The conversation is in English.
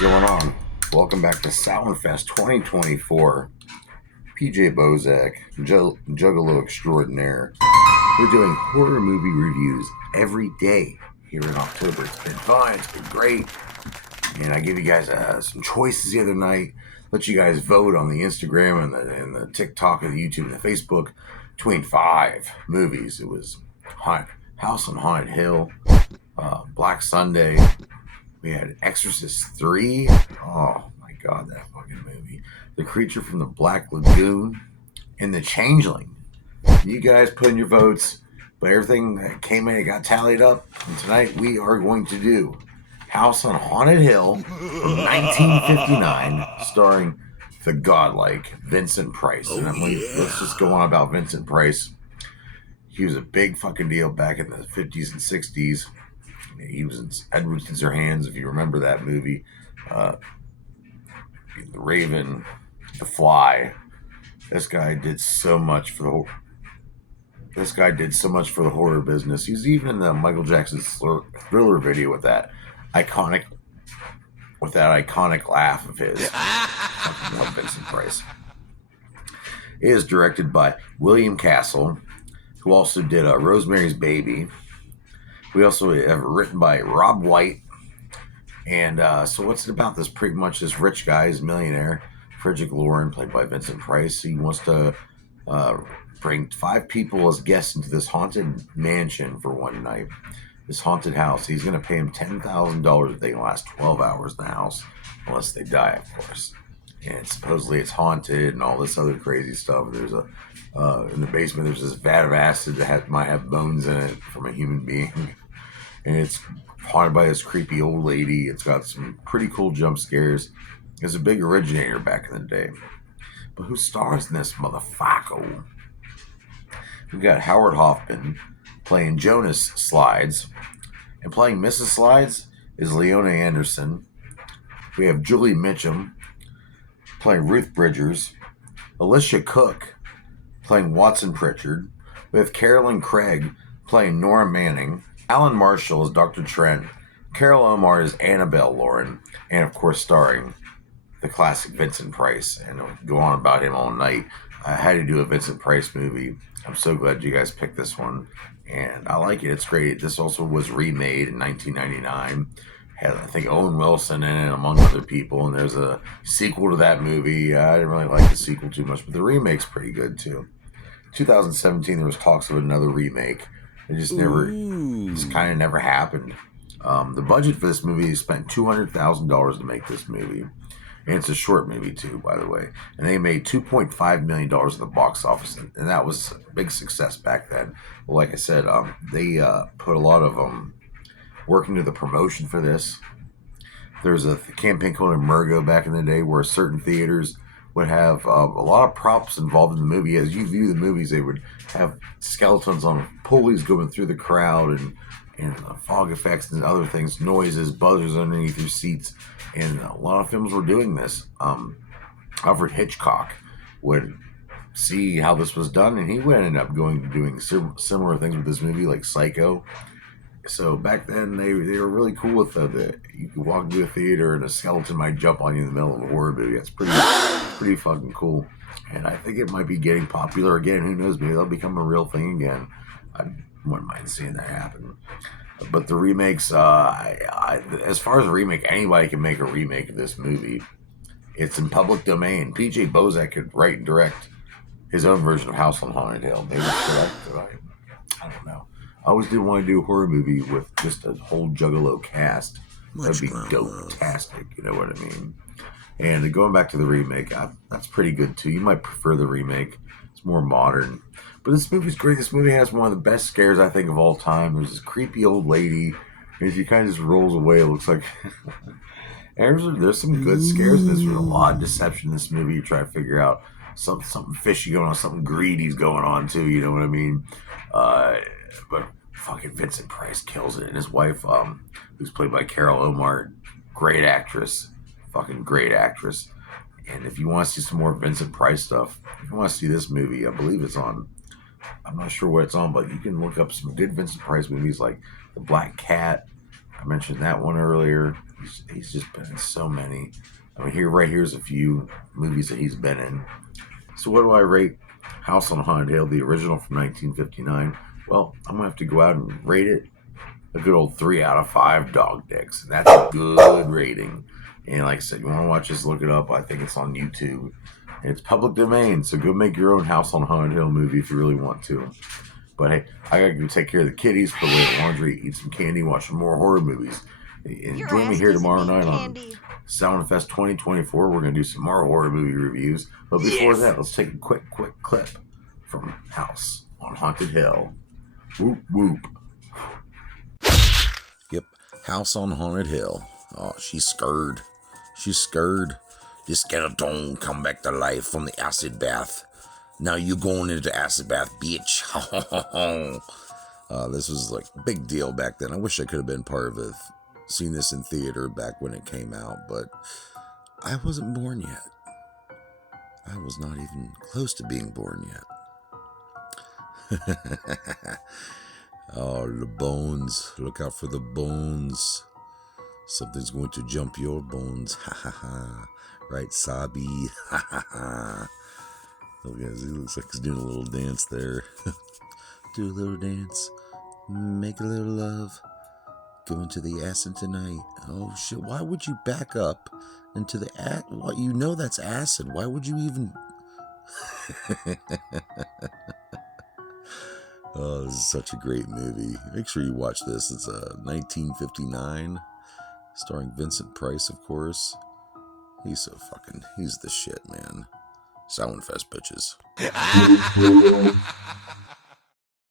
going on? Welcome back to Soundfest 2024. PJ Bozak, Juggalo Extraordinaire. We're doing horror movie reviews every day here in October. It's been fun, it's been great. And I gave you guys some choices the other night. Let you guys vote on the Instagram and the TikTok and the YouTube and the Facebook between 5 movies. It was House on Haunted Hill, Black Sunday. We had Exorcist 3. Oh my god, that fucking movie. The Creature from the Black Lagoon and The Changeling. You guys put in your votes, but everything that came in, it got tallied up. And tonight we are going to do House on Haunted Hill from 1959, starring the godlike Vincent Price. And let's just go on about Vincent Price. He was a big fucking deal back in the 50s and 60s. He was in Edward Scissorhands, if you remember that movie. The Raven, The Fly. This guy did so much for the horror business. He was even in the Michael Jackson Thriller video with that iconic laugh of his. I love Vincent Price. It is directed by William Castle, who also did Rosemary's Baby. We also have written by Rob White. And so what's it about? Pretty much this rich guy, he's a millionaire, Frederick Lauren, played by Vincent Price. He wants to bring 5 people as guests into this haunted mansion for one night. This haunted house. He's going to pay them $10,000 if they can last 12 hours in the house, unless they die, of course. And supposedly it's haunted and all this other crazy stuff. There's in the basement, there's this vat of acid that might have bones in it from a human being. And it's haunted by this creepy old lady. It's got some pretty cool jump scares. It's a big originator back in the day. But who stars in this motherfucker? We've got Howard Hoffman playing Jonas Slides. And playing Mrs. Slides is Leona Anderson. We have Julie Mitchum playing Ruth Bridgers. Alicia Cook playing Watson Pritchard. We have Carolyn Craig playing Nora Manning. Alan Marshall is Dr. Trent. Carol Omar is Annabelle Lauren. And of course starring the classic Vincent Price. And I'll go on about him all night. I had to do a Vincent Price movie. I'm so glad you guys picked this one. And I like it. It's great. This also was remade in 1999. Had, I think, Owen Wilson in it, among other people. And there's a sequel to that movie. I didn't really like the sequel too much, but the remake's pretty good too. 2017, there was talks of another remake. It just kind of never happened. The budget for this movie spent $200,000 to make this movie. And it's a short movie too, by the way. And they made $2.5 million at the box office. And that was a big success back then. Well, like I said, they put a lot of work into the promotion for this. There's a campaign called Emergo back in the day where certain theaters would have a lot of props involved in the movie. As you view the movies, they would have skeletons on pulleys going through the crowd and fog effects and other things, noises, buzzers underneath your seats. And a lot of films were doing this. Alfred Hitchcock would see how this was done, and he would end up doing similar things with this movie, like Psycho. So back then, they were really cool with you could walk into a theater and a skeleton might jump on you in the middle of a horror movie. That's pretty fucking cool. And I think it might be getting popular again. Who knows? Maybe they'll become a real thing again. I wouldn't mind seeing that happen. But the remakes, as far as a remake, anybody can make a remake of this movie. It's in public domain. PJ Bozak could write and direct his own version of House on Haunted Hill. Maybe I don't know. I always did want to do a horror movie with just a whole Juggalo cast. That'd be dope-tastic, you know what I mean? And going back to the remake, that's pretty good too. You might prefer the remake. It's more modern. But this movie's great. This movie has one of the best scares, I think, of all time. There's this creepy old lady. And she kind of just rolls away. It looks like... there's some good scares in this. There's a lot of deception in this movie. You try to figure out something fishy going on, something greedy's going on too, you know what I mean? But fucking Vincent Price kills it. And his wife, who's played by Carol Omar, great actress. Fucking great actress. And if you want to see some more Vincent Price stuff, if you want to see this movie, I believe it's on... I'm not sure what it's on, but you can look up some good Vincent Price movies like The Black Cat, I mentioned that one earlier. He's just been in so many. I mean, here's a few movies that he's been in. So what do I rate House on Haunted Hill, the original from 1959? Well, I'm gonna have to go out and rate it a good old 3 out of 5 dog dicks. And that's a good rating. And like I said, you want to watch this, look it up. I think it's on YouTube. And it's public domain, so go make your own House on Haunted Hill movie if you really want to. But hey, I gotta go take care of the kitties, put away the laundry, eat some candy, watch some more horror movies. And join me here tomorrow night on Soundfest 2024. We're gonna do some more horror movie reviews. But before that, let's take a quick clip from House on Haunted Hill. Whoop whoop. Yep, House on Haunted Hill. Oh, she's scared. She's scared. The skeleton come back to life from the acid bath. Now you going into the acid bath, bitch. This was like a big deal back then. I wish I could have been part of it, seen this in theater back when it came out, but I wasn't born yet. I was not even close to being born yet. Oh, the bones. Look out for the bones. Something's going to jump your bones. Ha ha ha. Right, Sabi? Ha ha ha. Oh, guys, he looks like he's doing a little dance there. Do a little dance. Make a little love. Go into the acid tonight. Oh, shit. Why would you back up into the acid? Well, you know that's acid. Why would you even... Oh, this is such a great movie. Make sure you watch this. It's 1959, starring Vincent Price, of course. He's the shit, man. Soundfest, bitches.